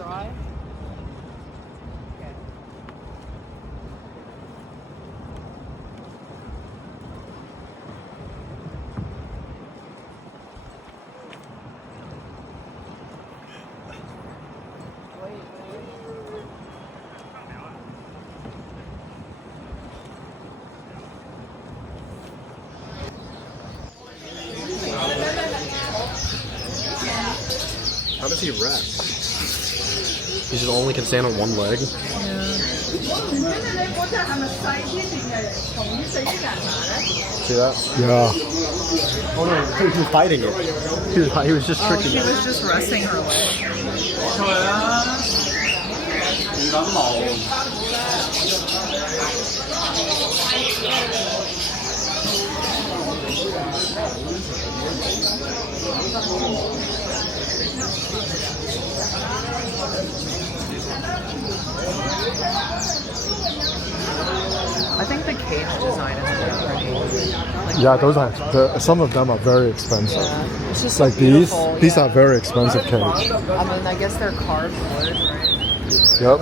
try? How does he rest? He just only can stand on one leg? Yeah. See that? Yeah. Oh no, he was fighting it. He was just tricking She it. was just resting her leg. I think the cage design is really pretty. Like, Yeah, those are some of them are very expensive. yeah. It's just Like so beautiful, these yeah. are very expensive cage. I mean, I guess they're carved wood, right? Yep.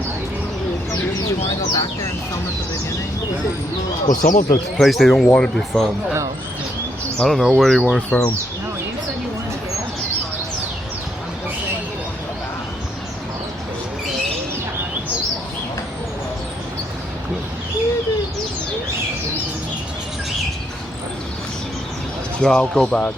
Do you want to go back there and film at the beginning? Well, some of the place they don't want to be filmed. Oh. I don't know where they want to film. No, you said you wanted to go. I'm just saying you want to go back. Yeah, I'll go back.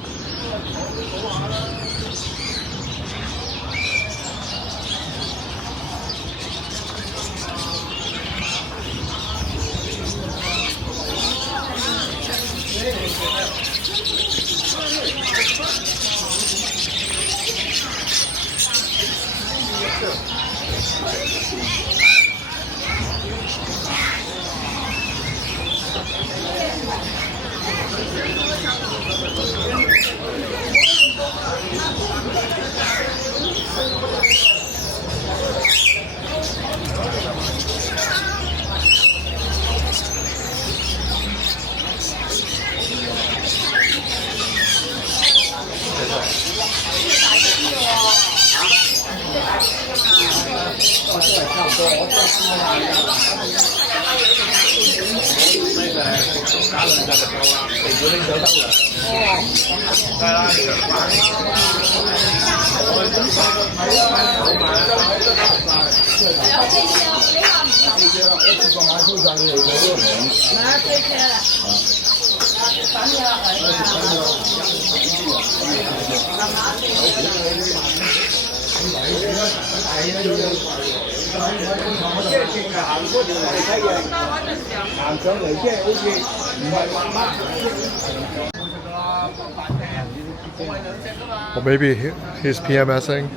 Or maybe he's PMSing.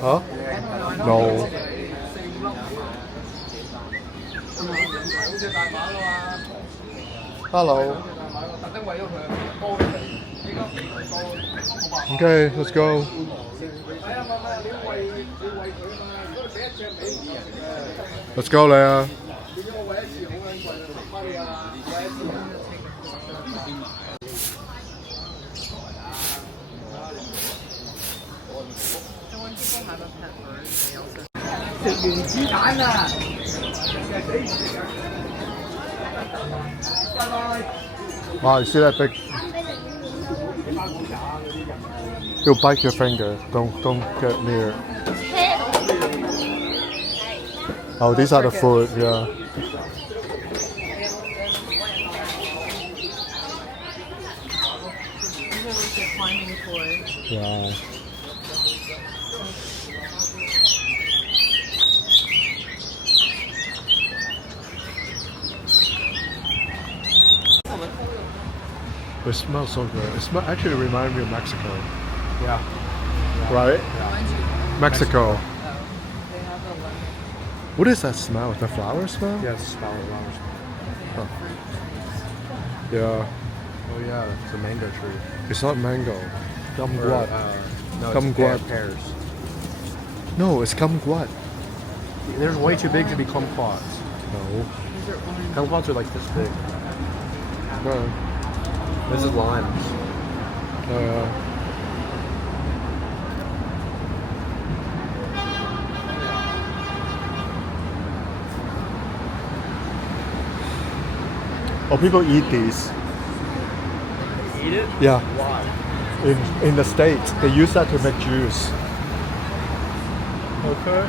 Huh? No. Hello. Okay, let's go. Let's go, Leia. So when people have a pet bird, they also... Wow, you see that big? You'll bite your finger. Don't get near. Oh, these are the food. Yeah. These are like the climbing toys. Yeah. It smells so good. It actually reminds me of Mexico. Yeah. Right? Reminds you of Mexico. Oh, they have a lemon. What is that smell? The flower smell? Yeah, it's flowers. Huh. Yeah. Oh yeah, it's a mango tree. It's not mango. Kumquat. No, Kumquat. it's pears. No, it's kumquat. They're way too big to be kumquats. No. These are orange. Kumquats are like this big. No. This is limes. Oh, people eat these. Eat it? Yeah. Why? In the States, they use that to make juice. Okay.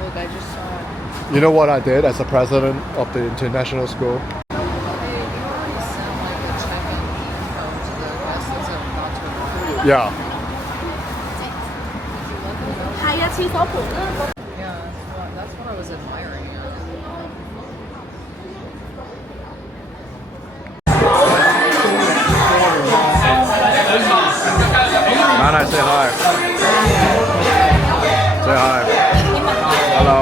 Look, I just saw it. You know what I did as a president of the international school? Hey, you already sent like a check and info to the residents of Batu. Yeah. Yeah, that's what I was admiring. Nana, say hi. Say hi. Hello.